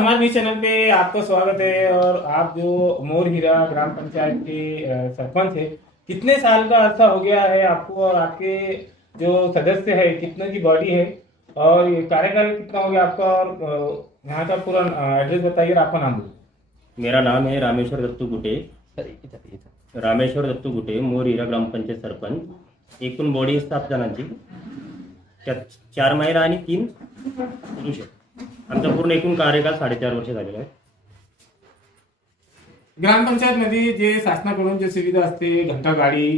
हमारे news channel पे आपका स्वागत है और आप जो मोर हीरा ग्राम पंचायत के सरपंच है कितने साल का अर्सा हो गया है आपको और आपके जो सदस्य है कितने की बॉडी है और ये कार्यकाल कितना हो गया आपका और यहाँ का पूरा एड्रेस बताइए और आपका नाम बोलिए। मेरा नाम है रामेश्वर दत्तू गुटे। रामेश्वर दत्तू गुटे मोर हिरा ग्रामपंचायत सरपंच। एकूण बॉडी सात जणांची त्यात चार महिला आणि तीन। पुरुष आहेत आमचा पूर्ण एकूण कार्यकाळ साडेचार वर्ष झालेला आहे ग्रामपंचायत मध्ये जे शासनाकडून जे सुविधा असते घंटा गाडी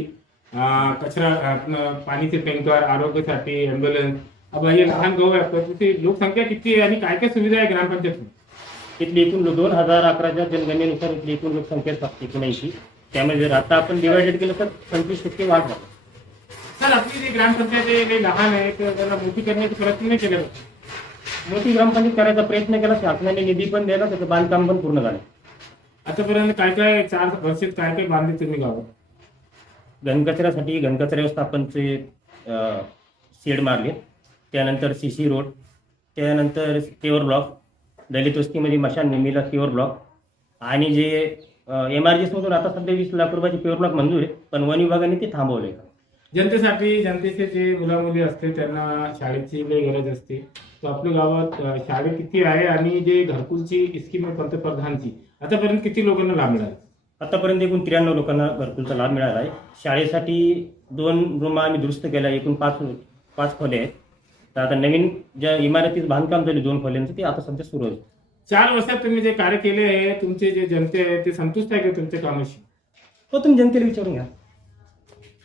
अं, कचरा आपलं पाणीचे टँकर आरोग्यासाठी अँब्युलन्स अब हे लहान गाव आपलं तिथे लोकसंख्या किती आहे आणि काय काय सुविधा आहे ग्रामपंचायत इथली एकूण लो- दोन हजार अकराच्या जनगणनेनुसार इथली एकूण लोकसंख्या सातशे एकोणऐंशी. त्यामध्ये जर आता आपण डिवायडेड केलं तर पंचवीस टक्के वाढ झाली. सर आपली जी ग्रामपंचायत आहे ते लहान आहे तर त्याला मोठी करण्याचा प्रयत्न नाही केला जात. मोठी ग्रामपंचायत करायचा प्रयत्न केला शासनाने निधी पण दिला त्याचं बांधकाम पण पूर्ण झालं. आतापर्यंत काय काय चार वर्षात काय काय बांधले तुम्ही गावात? घनकचऱ्यासाठी घनकचरा व्यवस्थापनचे शेड मारले. त्यानंतर सी सी रोड त्यानंतर केवर ब्लॉक दलित वस्तीमध्ये मशान नेहमीला केवर ब्लॉक आणि जे एम आर मधून आता सध्या वीस लाख रुपयाचे पेवर ब्लॉक मंजूर आहे पण वन विभागाने ते थांबवले जनतेसाठी जनतेचे जे मुला मुली असते त्यांना शाळेची लई गरज असते. तर आपल्या गावात अं, शाळे किती आहे आणि जे घरकुलची स्कीम आहे पंतप्रधानची आतापर्यंत किती लोकांना लाभ मिळाला? आतापर्यंत एकूण त्र्याण्णव लोकांना घरकुलचा लाभ मिळाला आहे. शाळेसाठी दोन रूम आम्ही दुरुस्त केल्या एकूण पाच पाच खोल्या आहेत. तर आता नवीन ज्या इमारतीत बांधकाम झाले दोन खोल्यांचं ते आता सध्या सुरू आहे. चार वर्षात तुम्ही जे कार्य केले आहे तुमचे जे जनते आहे ते संतुष्ट आहे का तुमच्या कामाशी? तो तुम्ही जनतेला विचारून घ्या.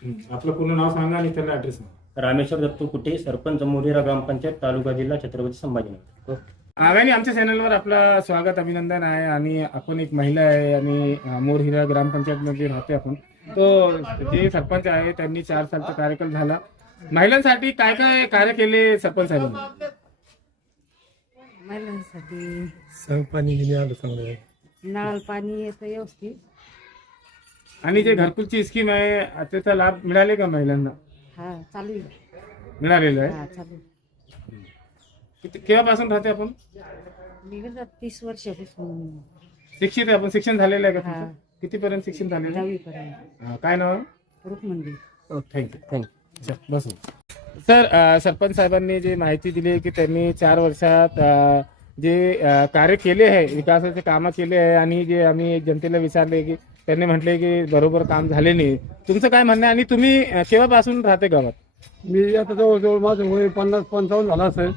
आपलं पूर्ण नाव सांगा आणि त्याला ऍड्रेस सांगा. रामेश्वर दत्तू कुटे सरपंच मोरेरा ग्रामपंचायत तालुका जिल्हा छत्रपती संभाजीनगर आगामी आमच्या चॅनलवर आपलं स्वागत अभिनंदन आहे आणि आपण एक महिला आहे आणि अं, मोर हिरा ग्रामपंचायतमध्ये राहते आपण. तो जे सरपंच आहे त्यांनी चार सालचा कार्यकाल झाला. महिलांसाठी काय काय कार्य केले सरपंच साहेबांनी? महिलांसाठी सांग पाणी घेणे आलं चांगलं नळ पाणी येतं व्यवस्थित. आणि जे घरकुलची स्कीम आहे त्याचा लाभ मिळाले का महिलांना? हा चालू आहे. मिळालेला आहे? हा चालू आहे. किती- केव्हापासून राहते आपण? मी तीस वर्षापासून शिक्षित आहे आपण शिक्षण झालेलं आहे का हा. तुमचं? कितीपर्यंत शिक्षण झालेलं आहे? दहावीपर्यंत. हा, काय नाव? आहे रुक्मंदी थँक्यू थँक्यू बस. सर अ, सरपंच साहेबांनी जे माहिती दिली की त्यांनी चार वर्षात अ, जे अ, कार्य केले आहे विकासाचे कामं केले आहे आणि जे आम्ही जनतेला विचारले की त्यांनी म्हटले की बरोबर काम झाले नाही. तुमचं काय म्हणणं आहे? आणि तुम्ही अ, केव्हापासून राहते गावात? मी आता जवळजवळ माझं वय पन्नास पंचावन्न झाला असेल.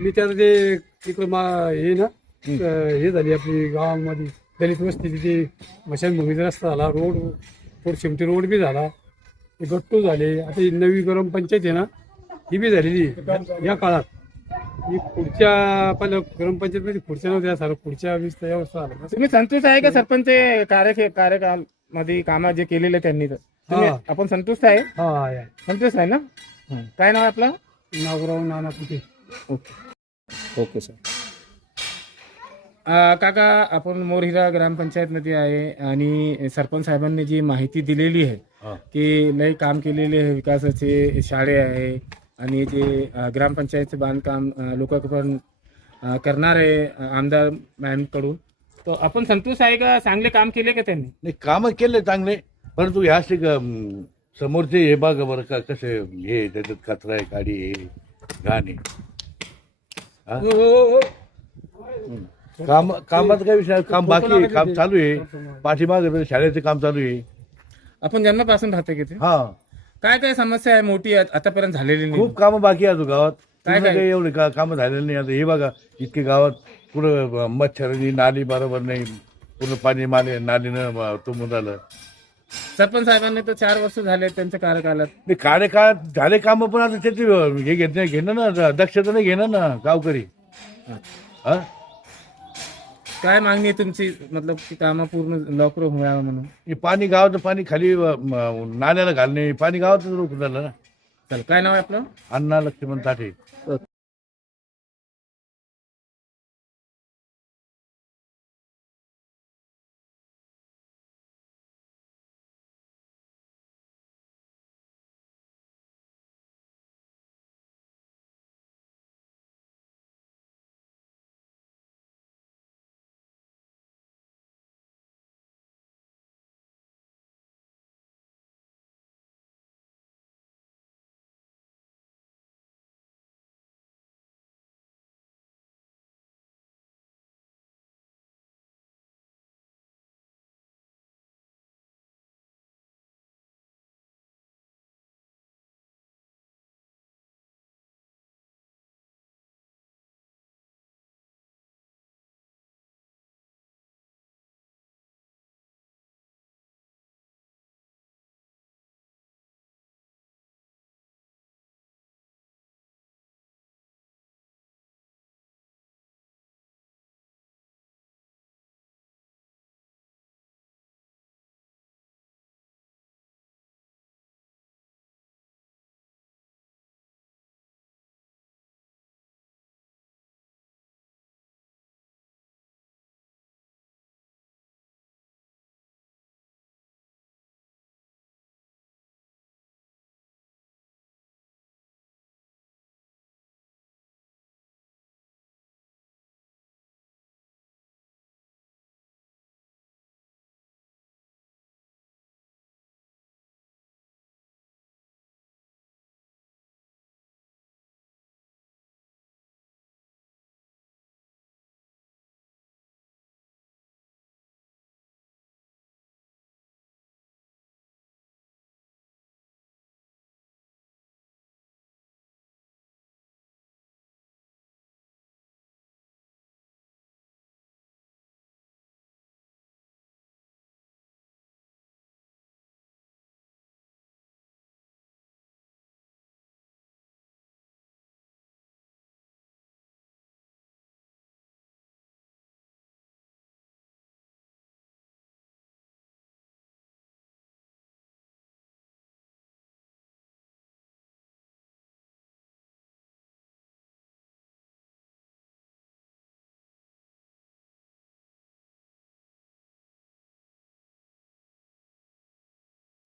मी त्याचं ते तिकडं मा हे ना अं, हे झाली आपली गावामध्ये. दलित वस्ती तिथे मशानभूमीचा रस्ता झाला रोड थोड शेमटी रोड बी झाला ते गट्टू झाले. आता ही नवी गरम पंचायत आहे ना ही बी झालेली आहे. या काळात. ही पुढच्या पहिल्या ग्रामपंचायतमध्ये पुढच्या नव्हत्या सारं पुढच्या वीस त्या व्यवस्था झाला तुम्ही संतुष्ट आहे का सरपंच कार्य कार्यकाल मध्ये कामं जे केलेले त्यांनी तर? तुम्ही- हा. आपण संतुष्ट आहे? हा या संतुष्ट आहे ना? काय नाव आहे आपलं? नागराव नाना कुठे ओके. Okay sir. काका आपण मोरहिरा ग्रामपंचायतमध्ये आहे आणि सरपंच साहेबांनी जी माहिती दिलेली आहे की लय काम केलेले आहे विकासाचे शाळे आहे आणि जे अ, ग्रामपंचायतचे बांधकाम लोक पण अ, करणार आहे आमदार मॅमकडून. तर आपण संतुष्ट आहे का? चांगले काम केले का त्यांनी? नाही कामं केले चांगले परंतु ह्या असे ग- म, समोरचे हे बघा बरं का कसे हे त्याच्यात कचरा आहे काडी आहे घाण आहे. हा? काम कामात काय विषय काम बाकी आहे काम चालू आहे. पाठीमागे शाळेचं काम चालू आहे. आपण जन्मापासून राहते की ते? हा. काय काय समस्या आहे मोठी आहे, आतापर्यंत झालेली नाही. खूप कामं बाकी आहे अजून गावात. काय काय? काही एवढे का कामं झालेली नाही. आता हे बघा इतके गावात पुढं मच्छरनी नाली बरोबर नाही. पूर्ण पाणी माले नालीनं तुंबून झालं सरपंच साहेबांनी तर चार वर्ष झाले त्यांच्या कार्यकालात नाही कार्यकाळ झाले काम पण आता त्याचे हे घेत नाही. घेणं ना दक्षता नाही घेणं ना गावकरी. हा? काय मागणी आहे तुमची? मतलब की कामं पूर्ण लवकर व्हावं म्हणून? हे पाणी गावाचं पाणी खाली अ, म, नाल्याला घालणे पाणी गावातच रोख झालं ना. चल काय नाव आहे आपलं? अण्णा लक्ष्मण ताठे.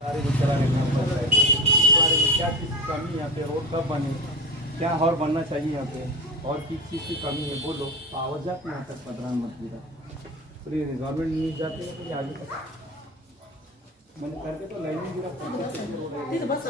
क्या चीज़ की रोड कब बने, क्या और बनना चाहिए यहाँ पे, और किस चीज़ की कमी है, बोलो तो आवाज़ जाती यहाँ तक प्रधानमंत्री का पूरी गवर्नमेंट न्यूज़ जाती है पूरी आगे मैंने करके तो लाइन में पूरा पंचायत में रोड है। हुकूमत